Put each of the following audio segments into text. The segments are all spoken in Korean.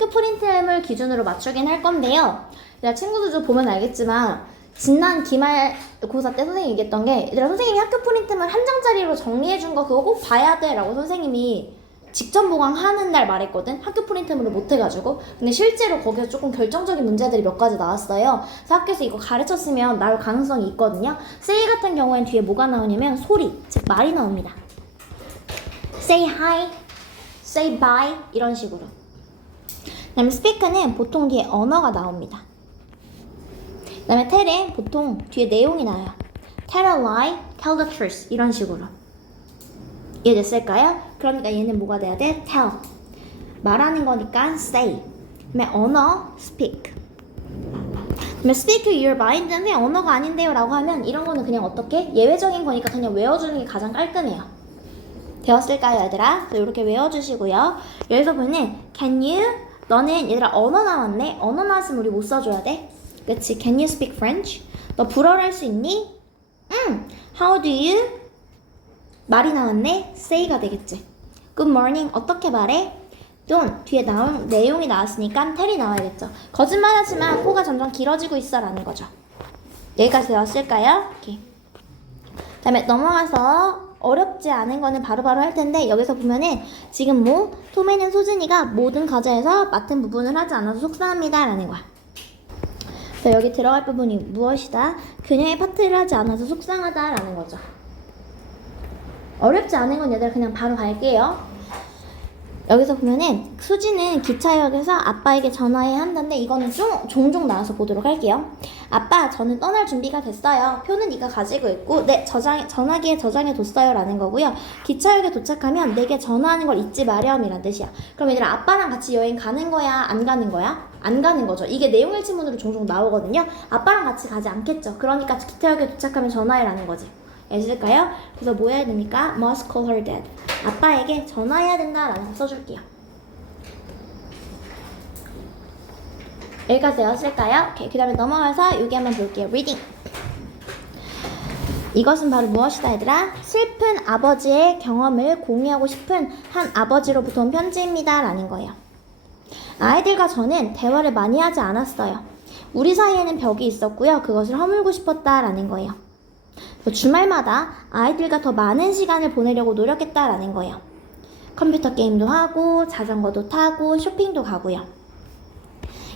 학교 프린트물 기준으로 맞추긴 할 건데요. 얘들아 친구들 좀 보면 알겠지만 지난 기말 고사 때 선생님이 얘기했던 게 얘들아 선생님이 학교 프린트물 한 장짜리로 정리해 준 거 그거 꼭 봐야 돼 라고 선생님이 직접 보강하는 날 말했거든. 학교 프린트물을 못 해가지고. 근데 실제로 거기서 조금 결정적인 문제들이 몇 가지 나왔어요. 그래서 학교에서 이거 가르쳤으면 나올 가능성이 있거든요. 세이 같은 경우엔 뒤에 뭐가 나오냐면 소리 즉 말이 나옵니다. Say hi, say bye 이런 식으로. 그다음에 speak는 보통 뒤에 언어가 나옵니다. 그다음에 tell은 보통 뒤에 내용이 나와요. tell a lie, tell the truth 이런 식으로. 이해됐을까요? 그러니까 얘는 뭐가 돼야 돼? tell. 말하는 거니까 say. 그다음에 언어 speak. 그러면 speak your mind인데 언어가 아닌데요 라고 하면 이런 거는 그냥 어떻게? 예외적인 거니까 그냥 외워주는 게 가장 깔끔해요. 되었을까요, 얘들아? 이렇게 외워주시고요. 여기서 보면 can you? 너는 얘들아 언어 나왔네. 언어 나왔으면 우리 못 써줘야 돼. 그치? Can you speak French? 너 불어를 할 수 있니? 응. How do you? 말이 나왔네. say가 되겠지. Good morning. 어떻게 말해? don't. 뒤에 나온 내용이 나왔으니까 tell이 나와야겠죠. 거짓말하지만 코가 점점 길어지고 있어라는 거죠. 여기까지 되었을까요? 오케이. 다음에 넘어가서 어렵지 않은 거는 바로바로 할 텐데 여기서 보면은 지금 뭐 톰에는 소진이가 모든 과제에서 맡은 부분을 하지 않아서 속상합니다 라는 거야. 그래서 여기 들어갈 부분이 무엇이다? 그녀의 파트를 하지 않아서 속상하다 라는 거죠. 어렵지 않은 건 얘들아 그냥 바로 갈게요. 여기서 보면은 수지는 기차역에서 아빠에게 전화해야 한다는데 이거는 좀 종종 나와서 보도록 할게요. 아빠, 저는 떠날 준비가 됐어요. 표는 네가 가지고 있고, 네 저장 전화기에 저장해 뒀어요라는 거고요. 기차역에 도착하면 내게 전화하는 걸 잊지 마렴이란 뜻이야. 그럼 얘들아 아빠랑 같이 여행 가는 거야, 안 가는 거야? 안 가는 거죠. 이게 내용 일치문으로 종종 나오거든요. 아빠랑 같이 가지 않겠죠. 그러니까 기차역에 도착하면 전화해라는 거지. 아실까요? 그래서 뭐 해야 됩니까? Must call her dad. 아빠에게 전화해야 된다라는 거 써줄게요. 여기까지 되었을까요? 오케이, 그 다음에 넘어가서 여기 한번 볼게요. Reading. 이것은 바로 무엇이다 얘들아? 슬픈 아버지의 경험을 공유하고 싶은 한 아버지로부터 온 편지입니다 라는 거예요. 아이들과 저는 대화를 많이 하지 않았어요. 우리 사이에는 벽이 있었고요. 그것을 허물고 싶었다 라는 거예요. 주말마다 아이들과 더 많은 시간을 보내려고 노력했다라는 거예요. 컴퓨터 게임도 하고, 자전거도 타고, 쇼핑도 가고요.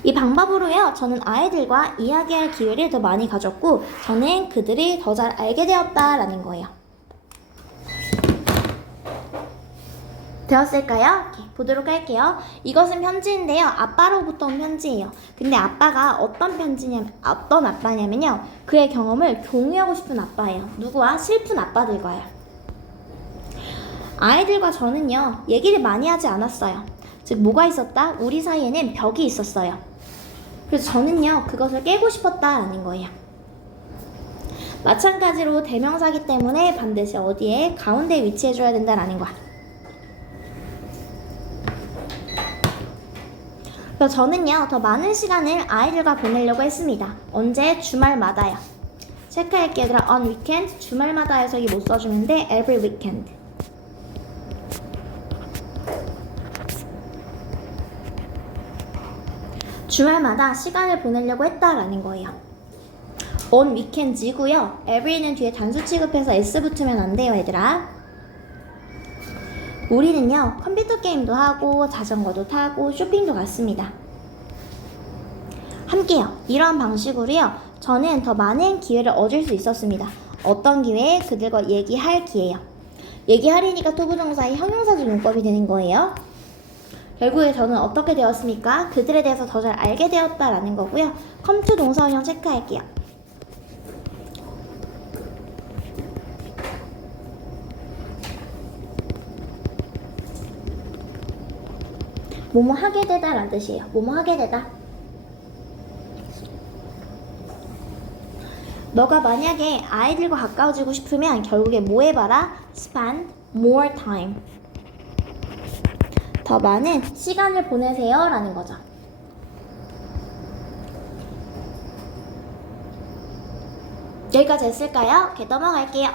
이 방법으로요, 저는 아이들과 이야기할 기회를 더 많이 가졌고, 저는 그들이 더 잘 알게 되었다라는 거예요. 되었을까요? 오케이, 보도록 할게요. 이것은 편지인데요. 아빠로부터 온 편지예요. 근데 아빠가 어떤 편지냐면, 어떤 아빠냐면요. 그의 경험을 공유하고 싶은 아빠예요. 누구와? 슬픈 아빠들과요. 아이들과 저는요, 얘기를 많이 하지 않았어요. 즉, 뭐가 있었다? 우리 사이에는 벽이 있었어요. 그래서 저는요, 그것을 깨고 싶었다라는 거예요. 마찬가지로 대명사기 때문에 반드시 어디에? 가운데에 위치해줘야 된다라는 거야. 그래서 저는요, 더 많은 시간을 아이들과 보내려고 했습니다. 언제? 주말마다요. 체크할게요, 얘들아. on weekend, 주말마다 여기 못 써주는데, every weekend. 주말마다 시간을 보내려고 했다라는 거예요. on weekends이고요. every는 뒤에 단수 취급해서 s 붙으면 안 돼요, 얘들아. 우리는요, 컴퓨터 게임도 하고, 자전거도 타고, 쇼핑도 갔습니다. 함께요. 이러한 방식으로요, 저는 더 많은 기회를 얻을 수 있었습니다. 어떤 기회에 그들과 얘기할 기회요. 얘기하려니까 토부정사의 형용사적 용법이 되는 거예요. 결국에 저는 어떻게 되었습니까? 그들에 대해서 더 잘 알게 되었다라는 거고요. 컴투 동사원형 체크할게요. 뭐뭐 하게 되다 라는 뜻이에요. 뭐뭐 하게 되다. 너가 만약에 아이들과 가까워지고 싶으면 결국에 뭐 해봐라? spend more time. 더 많은 시간을 보내세요 라는 거죠. 여기까지 했을까요? 오케이, 넘어갈게요.